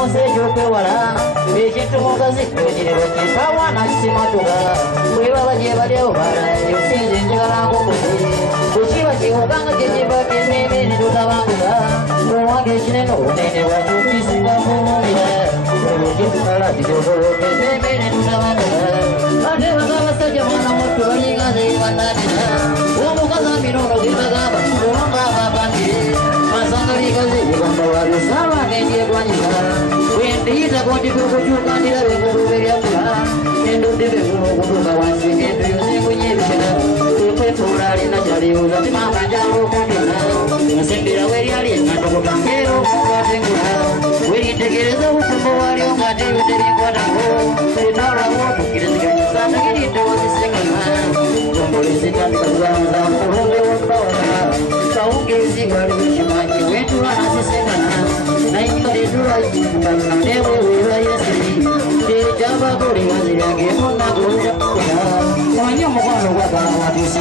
monse gy'okwewala ekintu mukazi kyogirero kikawana kisimatuka bwe baba gye balyawo balayo sinze njagala nkukuze kukiba kiwukanga kyekiba kememe ne tutabanguka owange ekinene obunene bwatukisinga kumumira olwokitukala kityokoloka ememe ne tutabanguka ate banga abasajja mwana muttu balingaze bananira omukazi aminono gebagamba olonga abapangire masanga likaze ebigamba wabyo saabanga endyegwanyisa bwendiyitako ndikukukyuka ndirabe engolube lyakula endudde bekunokutuuka wansi ngendo yozengunya ebitera ekwetoola alina kyalibuuza timama njala okundina nsimbira weryali engandokutangera okukwatengula weritegereza obufumbo walyo ng'ate ebitebikwatako eritwalawo okukiriziganyisa nagirinde wazisengana tombole zitandika kuzamuza kulonde wambawala kawungezi wali wekimanyi wentula nasisengana nayimaredula yimbakandebwe wewa yesiri tekyabagole waziryange munagojakuya omanye omukwano gwagala watisi